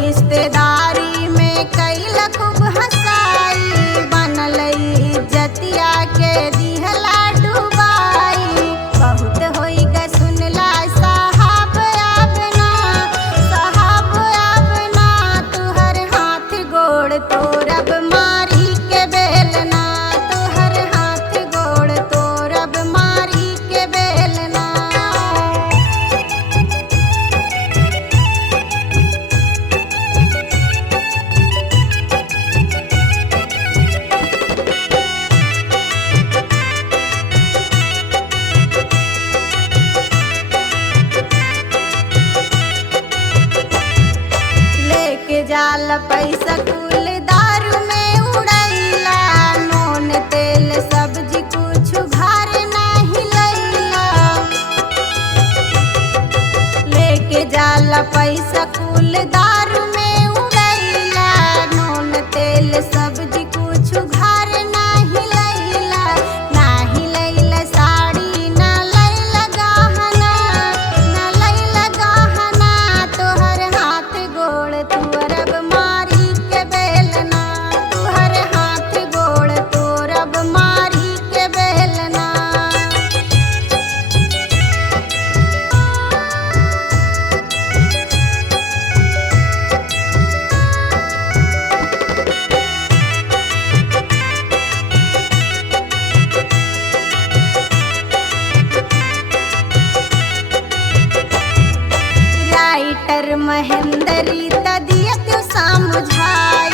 रिश्तेदारी में कैला खूब हंसाई, बनल इज्जतिया के दिहला डुबाई। बहुत होई ग सुनला साहब अब ना तुहर हाथ गोड़ तोरब मारी के बेलना, तुहर हाथ गोड़ तोरब मारी के बेलना। लेके जाला पैसा कुल दारू में उड़ैला, नून तेल सब्जी कुछ घर नाही लैला। लेके जाला पैसा कुल दारू में उड़ैला, नून तेल सब्जी कुछ घर नाही लैला। नाही लैला साड़ी ना लैला गहना, ना लैला गहना, तोहर हाथ गोड़ तोरब मारी के बेलना, तुहर हाथ गोड़ तोरब मारी के बेलना। राइटर महेंद्री तदियत समझाई।